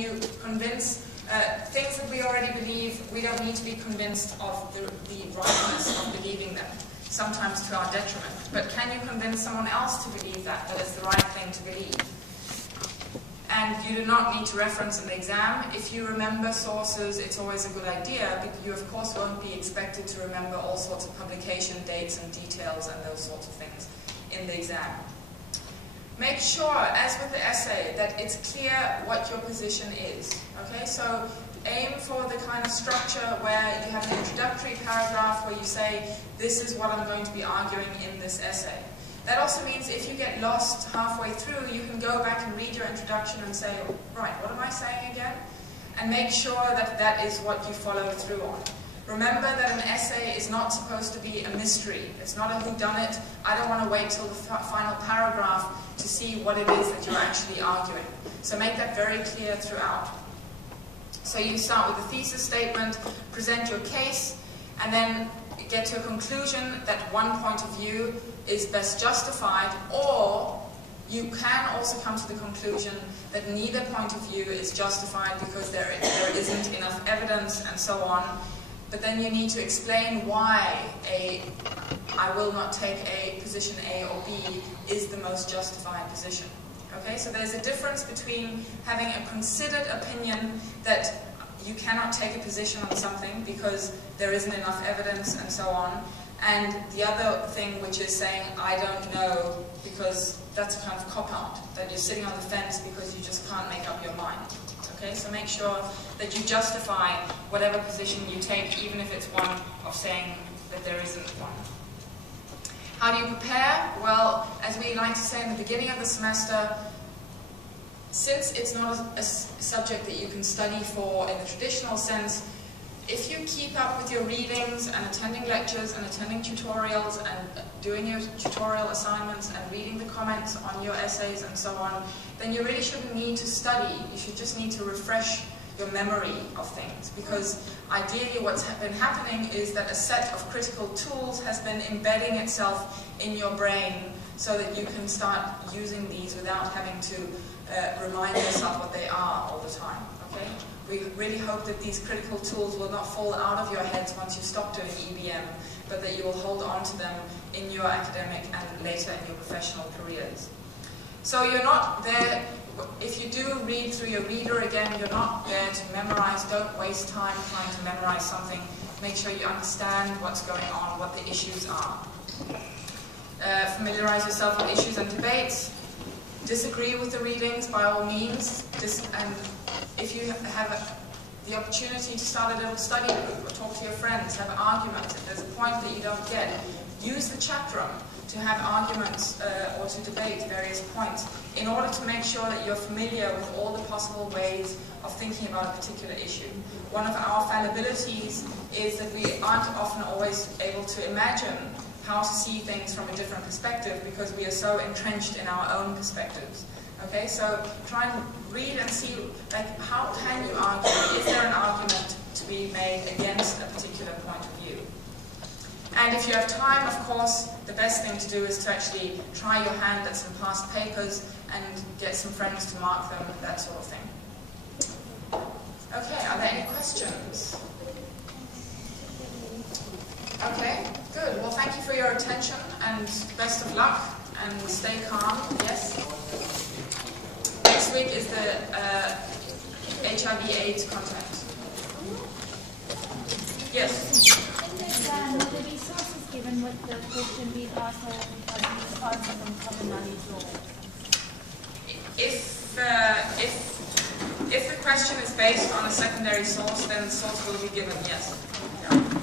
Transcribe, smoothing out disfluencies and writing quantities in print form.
you convince things that we already believe? We don't need to be convinced of the rightness of believing them, sometimes to our detriment. But can you convince someone else to believe that it's the right thing to believe? And you do not need to reference an exam. If you remember sources, it's always a good idea, but you of course won't be expected to remember all sorts of publication dates and details and those sorts of things in the exam. Make sure, as with the essay, that it's clear what your position is. Okay, so aim for the kind of structure where you have an introductory paragraph where you say, this is what I'm going to be arguing in this essay. That also means if you get lost halfway through, you can go back and read your introduction and say, right, what am I saying again? And make sure that that is what you follow through on. Remember that an essay is not supposed to be a mystery. It's not a whodunit. I don't want to wait till the final paragraph to see what it is that you're actually arguing. So make that very clear throughout. So you start with a thesis statement, present your case, and then get to a conclusion that one point of view is best justified, or you can also come to the conclusion that neither point of view is justified because there isn't enough evidence and so on. But then you need to explain why I will not take a position A or B is the most justified position. Okay, so there's a difference between having a considered opinion that you cannot take a position on something because there isn't enough evidence and so on, and the other thing which is saying, I don't know, because that's a kind of cop-out, that you're sitting on the fence because you just can't make up your mind. Okay, so make sure that you justify whatever position you take, even if it's one of saying that there isn't one. How do you prepare? Well, as we like to say in the beginning of the semester, since it's not a subject that you can study for in the traditional sense, if you keep up with your readings and attending lectures and attending tutorials and doing your tutorial assignments and reading the comments on your essays and so on, then you really shouldn't need to study. You should just need to refresh your memory of things, because ideally what's been happening is that a set of critical tools has been embedding itself in your brain so that you can start using these without having to remind yourself what they are all the time. Okay? We really hope that these critical tools will not fall out of your heads once you stop doing EBM, but that you will hold on to them in your academic and later in your professional careers. So you're not there, if you do read through your reader again, you're not there to memorize. Don't waste time trying to memorize something. Make sure you understand what's going on, what the issues are. Familiarize yourself with issues and debates. Disagree with the readings by all means, and if you have the opportunity to start a little study group or talk to your friends, have arguments, if there's a point that you don't get, use the chat room to have arguments or to debate various points in order to make sure that you're familiar with all the possible ways of thinking about a particular issue. One of our fallibilities is that we aren't often always able to imagine how to see things from a different perspective because we are so entrenched in our own perspectives. Okay, so try and read and see, like, how can you argue? Is there an argument to be made against a particular point of view? And if you have time, of course, the best thing to do is to actually try your hand at some past papers and get some friends to mark them, that sort of thing. Okay, are there any questions? Okay, good. Well, thank you for your attention and best of luck and stay calm. Yes? Next week is the HIV/AIDS contact. Yes? Will the resources given with the question being asked are from common knowledge law? If the question is based on a secondary source, then the source will be given, yes. Yeah.